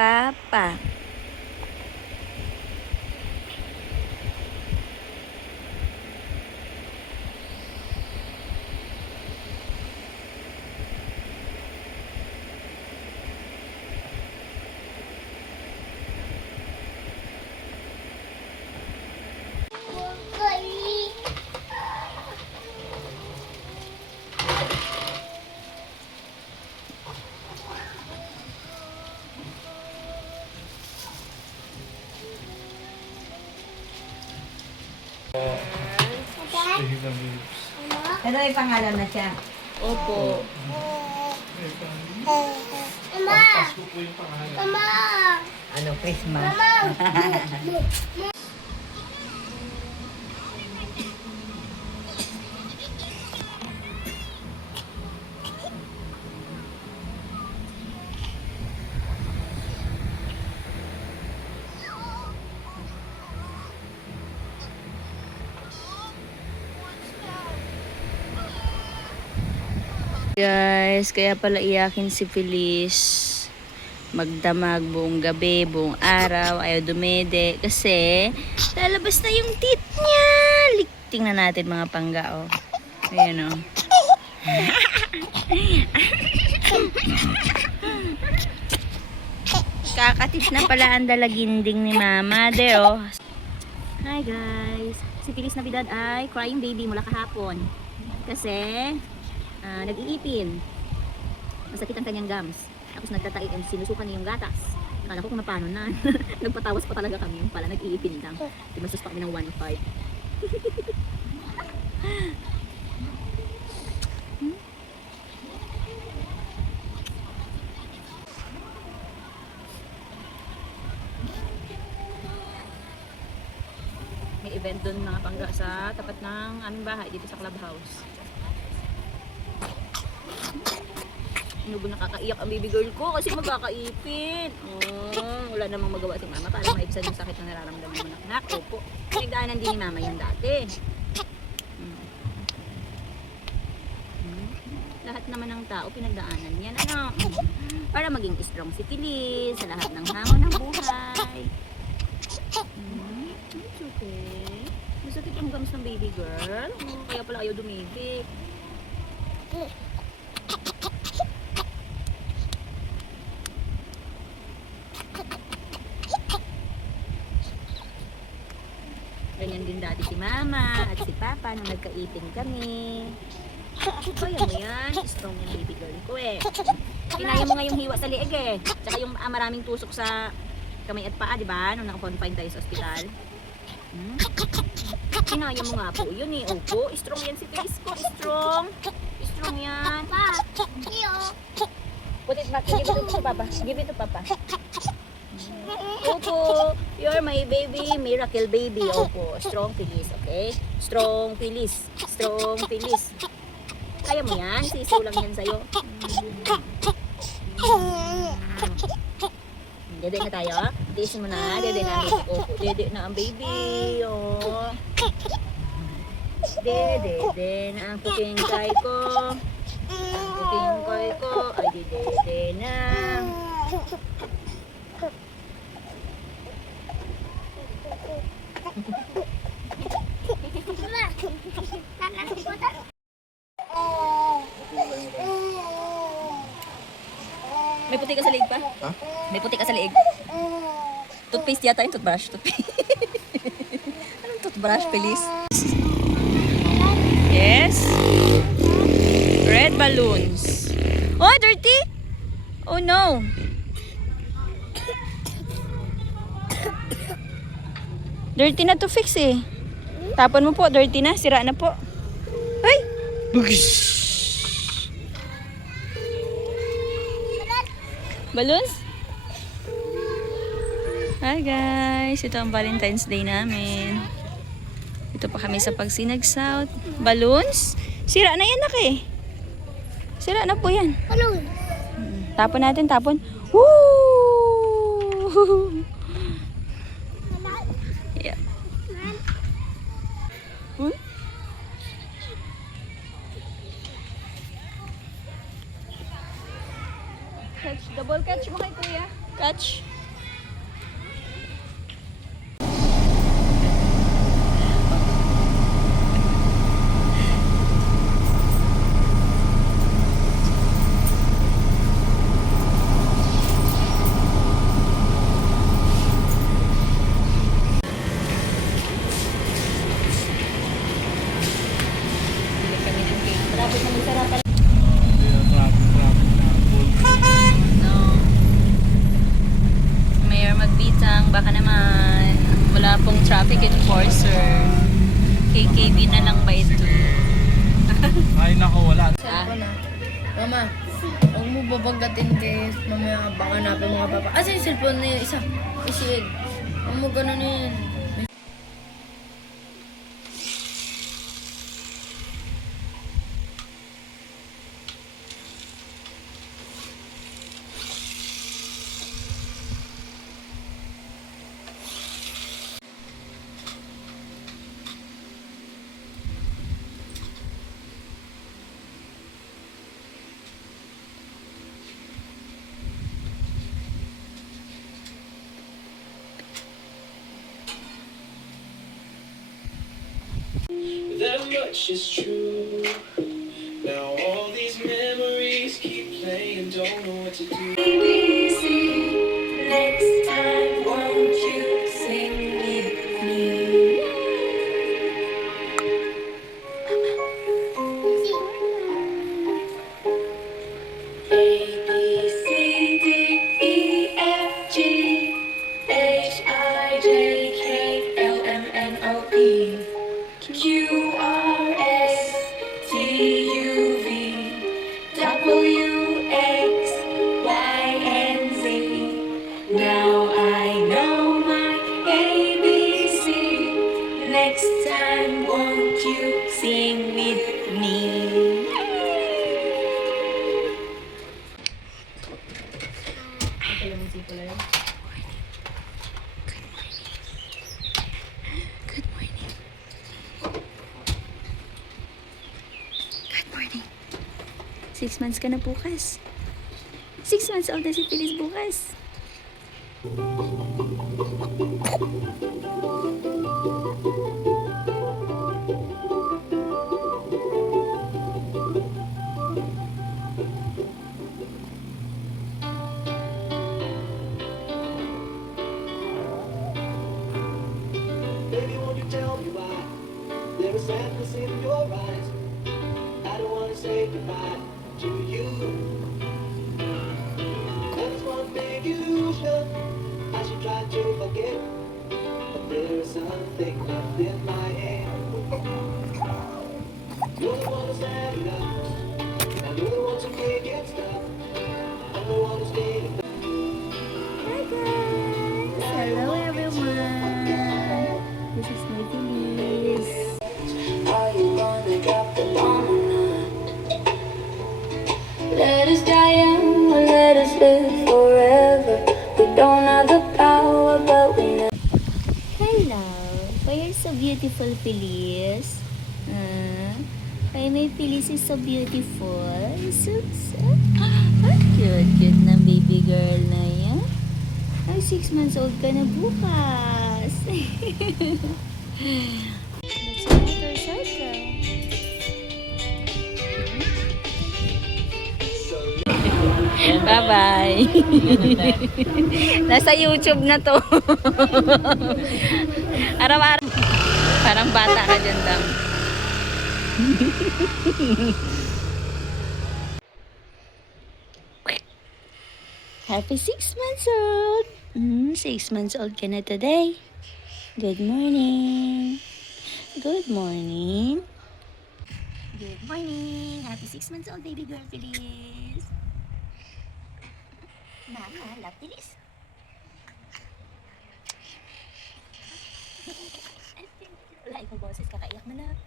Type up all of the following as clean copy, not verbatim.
Papa. Pero may pangalan na siya. Opo. Mama! Mama! Ano, Christmas. Guys, kaya pala iyakin si Feliz. Magdamag buong gabi, buong araw, ayaw dumede. Kasi, lalabas na yung teeth niya. Tingnan natin mga pangga, oh. Ayan, oh. Kakatit na pala ang dalaginding ni Mama. There, oh. Hi, guys. Si Feliz Navidad ay crying baby mula kahapon. Kasi, nag-iipin. Masakit ang kanyang gums. Tapos nagtatain, sinusukan niya yung gatas. Akala ko kung paano na. Nagpatawas pa talaga kami. Yung pala nag-iipin lang. Dimasos pa kami ng 1.5. May event doon mga pangga sa tapat ng aming bahay dito sa clubhouse. Inubo nakakaiyak ang baby girl ko kasi magkakaipin. Oh, wala namang magawa si Mama para maibsan yung sakit na nararamdaman mo nak. Opo. Pinagdaanan din ni Mama yan dati. Lahat naman ng tao pinagdaanan yan. Ano? Para maging strong si Feliz sa lahat ng hamon ng buhay. It's okay. Masakit ang gums ng baby girl. Kaya pala ayaw dumibig. Ganyan din dati si Mama at si Papa nung nagkaipin kami. Kaya mo yan, strong yung baby girl ko eh. Kinaya mo nga yung hiwa sa liig eh. Tsaka yung maraming tusok sa kamay at paa, di ba? Nung naka-confine tayo sa ospital. Kinaya mo nga po yun eh. Opo, strong yan si Feliz ko. Strong. Strong yan. Put it back. Give it to Papa. Give it to Papa. Opo, you're my baby, miracle baby. Opo, strong Feliz, okay? Strong Feliz, strong Feliz. Kaya mo yan, sisiw lang yan sa'yo. Dede na tayo, tiisin mo na, dede na ang baby. Opo, dede na ang baby. Oh. Dede na ang pupingkay ko. Ang pupingkay ko, ay dede na. May puti ka sa liig pa? Ha? May puti ka sa liig. Toothpaste yata yung toothbrush. Anong toothbrush, Feliz? Yes. Red balloons. Oh, dirty? Oh no. Dirty na to fix eh. Tapon mo po, dirty na, sira na po. Ay! Bugish! Balloons? Hi guys! Ito ang Valentine's Day namin. Ito pa kami sa Pagsinag South. Balloons? Sira na yan, nak eh. Sira na po yan. Balloon. Tapon natin, tapon. Woo! Yeah. Uy. Catch, double catch mo kay kuya. Catch. there, magbitang. Baka naman wala pong traffic enforcer. KKB na lang ba ito? Ay, nako, wala. Cellphone na. Mama, huwag mo babagatin kay mamaya baka hanapin mga papa. Asa yung cellphone na yun? Isa. Isiig. Huwag mo ganun yun. That much is true. Now all these memories keep playing, don't know what to do. Next time, won't you sing with me? A, B, C, D, E, F, G, H, I, J, K, L, M, N, O, P, Q, R, S, T, U, V, W, X, Y, and Z. Now I know my ABC. Next time, won't you sing with me? Good morning. Good morning. 6 months ka na bukas. 6 months old na si Feliz bukas. Baby, won't you tell me why there is sadness in your eyes? I don't wanna say goodbye to you. That is one big illusion. I should try to forget, but there is something left in my head. You're the one who's sad enough, and you're the one to make it stop. I'm the one who's needing. Hi guys! Hello everyone! This is my Feliz. Are you gonna drop the bomb or not? Let us die young or let us live forever. We don't have the power, but we know. Hello! Why you're so beautiful, Feliz? Why my Feliz is so beautiful? So. Cute na baby girl na yan. Ay, 6 months old ka na bukas. That's a motorcycle. Bye-bye. Nasa YouTube na to. Araw-araw. Parang bata ka dyan, Dam. Happy 6 months old. 6 months old ka na today. Good morning. Good morning. Good morning. Happy 6 months old baby girl, Feliz. Mama, love Feliz. Wala ikong boses, kakaiyak na lang.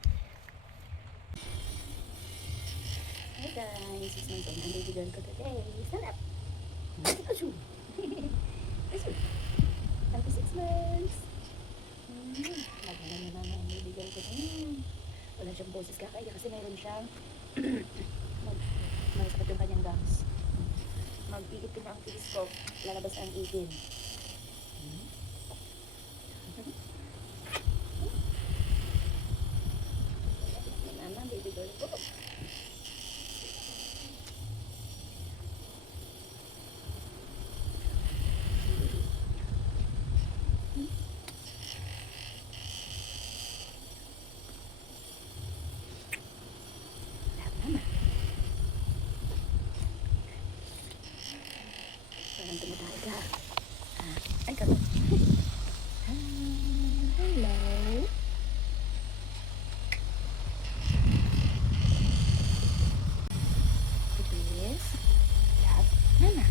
Hey guys, 6 months old ang baby girl ko today. Sarap. Achoo. Achoo. Happy 6 months. Lagi na naman ang baby girl ko. Wala siyang boses, kakaiyak kasi mayroon siyang may sakit yung kanyang gums. Mag-iipin na ang Feliz ko, lalabas ang ipin. Mama, baby girl ko. Parang tumatay ka. Ay, Charot. Hello. Bilis. Lap. Mama.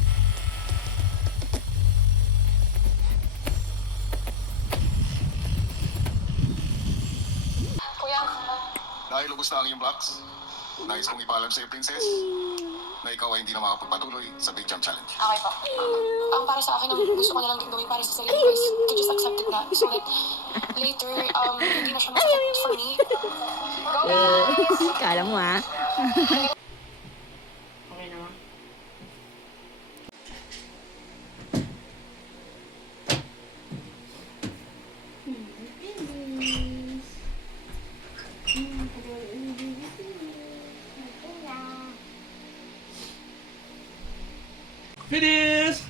Dahil ubos na ang iyong blocks, nais kong ipaalam sa iyo, Princess, na ikaw ay hindi na makapagpatuloy sa Big Jump Challenge. Okay po. Ang para sa akin, ang gusto ko na lang din gawin para sa sarili ko is to just accept it na. So that later, hindi na siya masakit for me. Kala mo ah. Okay na. Finish!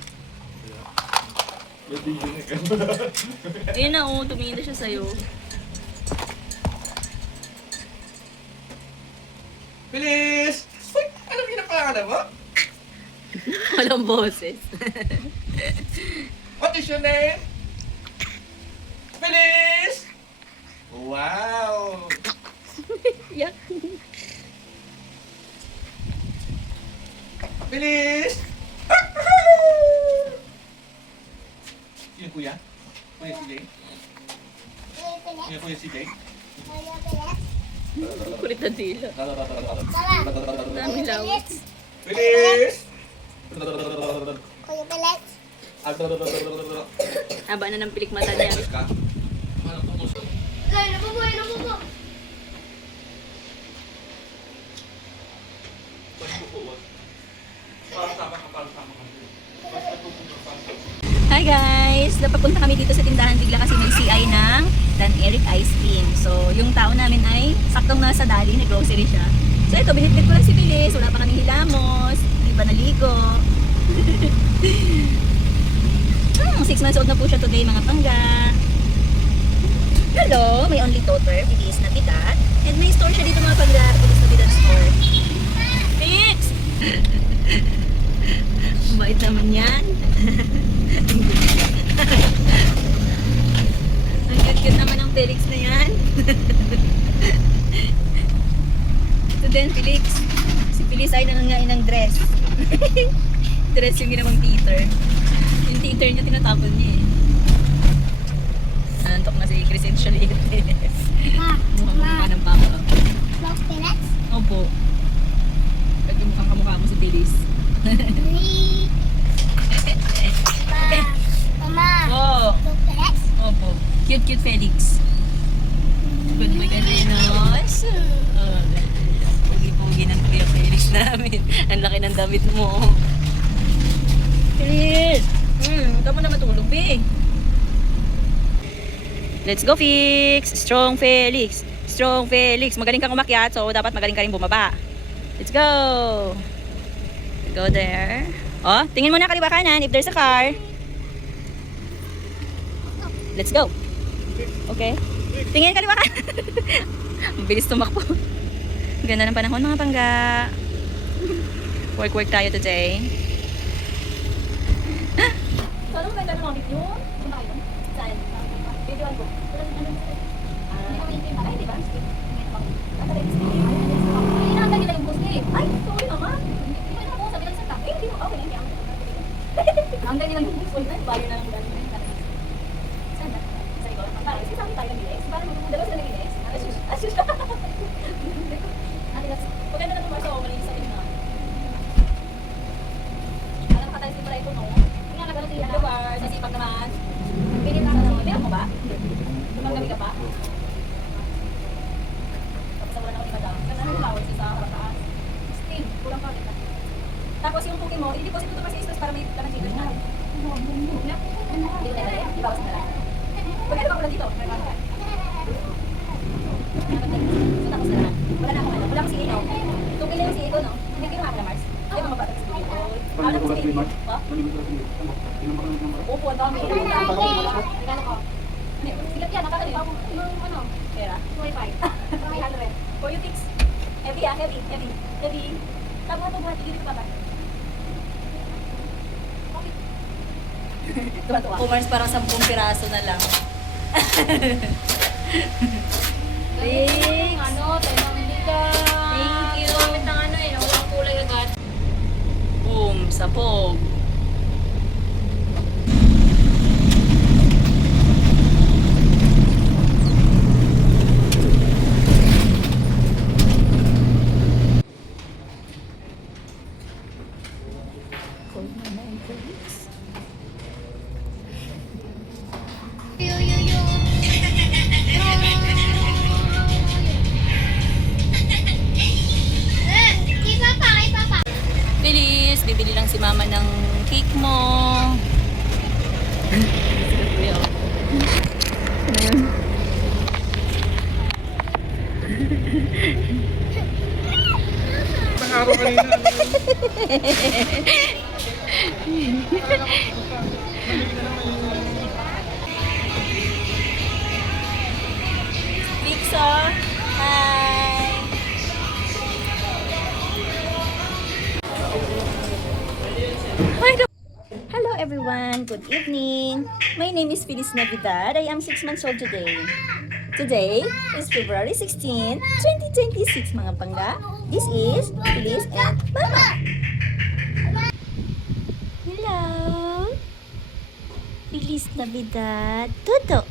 Ayun na oh, tumingin na siya sa'yo. Finish! Uy! Ano pinapangalan mo? Walang boses. What is your name? Finish! Wow! Yak. Finish! Yung kuya? Kuya si Jay? Yung kuya si Jay? Kulit na dila. Dami lawit. Finish! Haba na ng pilik mata niya. Hi guys! Napapunta kami dito sa tindahan bigla kasi may CI ng Dan Eric Ice Cream. So, yung tao namin ay saktong nasa dali, nag-grocery siya. So, ito, binitbit ko lang si Bilis. Wala pa kaming hilamos. Hindi ba naligo? 6 months old na po siya today, mga pangga. Hello! May only daughter, Bilis na Bidad. And may store siya dito, mga pangga. Bilis na Bidad store. Fix! Bait naman yan. Ang cute-cute naman ang Felix na yan. Ito din, Felix. Si Felix ay nangangain ng dress. Dress yung ginawang teeter. Yung teeter niya tinatapon niya eh. Antok na si Crescencio Liete. Mukhang mukha ng papa. Opo. Pag yung mukhang kamukha mo si Felix. Oh. Opo. Cute Felix. Good boy ka rin, Nos. Pugi-pugi ng Kuya Felix namin. Ang laki ng damit mo. Felix! Huwag ka mo na matulog, be. Let's go, Fix! Strong Felix! Strong Felix! Magaling kang umakyat, so dapat magaling ka rin bumaba. Let's go! Go there. Oh, tingin mo na kaliwa kanan if there's a car. Let's go. Okay. Tingin kaliwa kanan. Ang bilis tumakbo. Ganda ng panahon, mga pangga. Work tayo today. Saan ang ganda ng mga video? Saan? Videoan ko. Ay, di ba? Hinahanda nila yung post eh. Ay, sorry naman. Hindi na ako sabi lang sa tabi. Hindi mo, okay, hindi ako. Ang ganda nilang yung post na, bayo na lang gano'n. Saan ba? Sa ikaw? Parang, sabi tayo ng bilis. Parang dalawa sila ng bilis. Asus. Maganda na ito Marso, malinis sa tingnan. Alam ka tayo si Pala ito, no? Tingnan ka gano'n si Lugar, sa sipag naman. Pinit na naman. Meron mo ba? Tumagabi ka pa? Tapos wala na ako ni Madam. Kasi ano yung bawal sa harapan? Steam, kulang pa kita. Tapos yung cookie mo, i-deposit mo ito kasi istos para may laman dito. Dito tayo, ibawas na lang. Pagkano ka pala dito? Tapos na lang. Wala na akong ano. Wala akong CEO. Cookie na yung CEO, no? Hindi kinuha ka na, Mars. Ay, mga bata sa CEO. Ano ko sa CEO? Ha? Opo, ang dami. Gano'n ko? Silap yan, nakakaliw. Ano? Pera? 25. 300. For you fix. Heavy ah, heavy. Tabo mo buhat, igilid ko pa ba? Tuwa-tuwa. Kumars parang 10 piraso na lang. Thanks. Ano, tayo hindi ka. Thank you. Gamit ng ano eh, walang kulay agad. Boom, sabog. Bilis, bibili lang si mama ng cake mo. Isang araw kanina. Pizza. Hi. Hello everyone, good evening. My name is Feliz Navidad. I am 6 months old today. Today is February 16, 2026 mga pangga. This is Feliz and Mama. Hello. Feliz Navidad. Toto.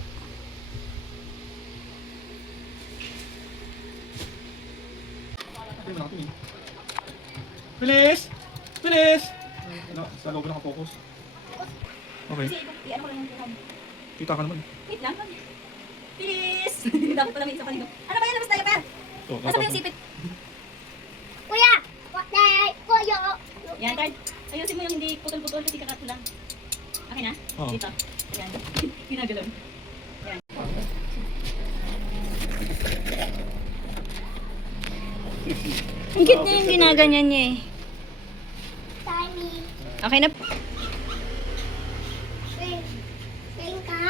Bilis! Bilis! Ano, sa loob nakapokus. Okay, Ano ko lang yung tuhan. kita ka naman. Wait lang. Feliz! Dapat pala may isa kanino. Ano ba yan? Labas tayo pa yan. Oh, Asa ba yung sipit? Kuya! Kuya! Yan, Tard. Ayusin mo yung hindi putol-putol kasi kakato lang. Okay na? Oo. Dito. Ayan. Ginagalaw. Yan. Ang cute niya yung ginaganyan niya eh. Tiny. Okay na. Wait ka.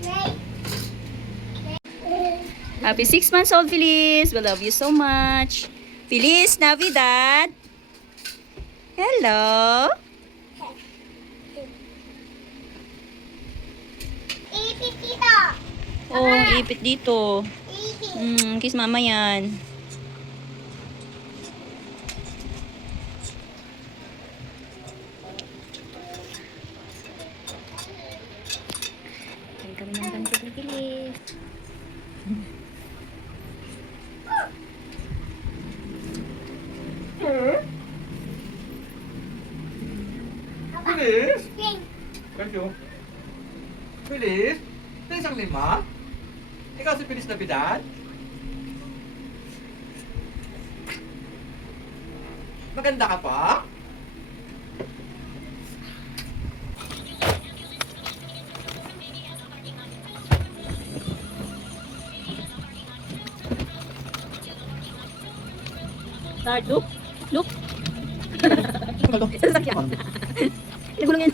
Wait. Happy 6 months old, Feliz. We love you so much. Feliz Navidad. Hello. Ipit dito. Oh, ipit dito. Ipit. Kiss mama yan. Kain kami ng ganito ni Feliz. Bilis! Pink. Thank you. Bilis? Ito isang 5? Ikaw si Feliz Navidad? Maganda ka pa? Tard, look. Look. Sasakyan. Nagulong yan.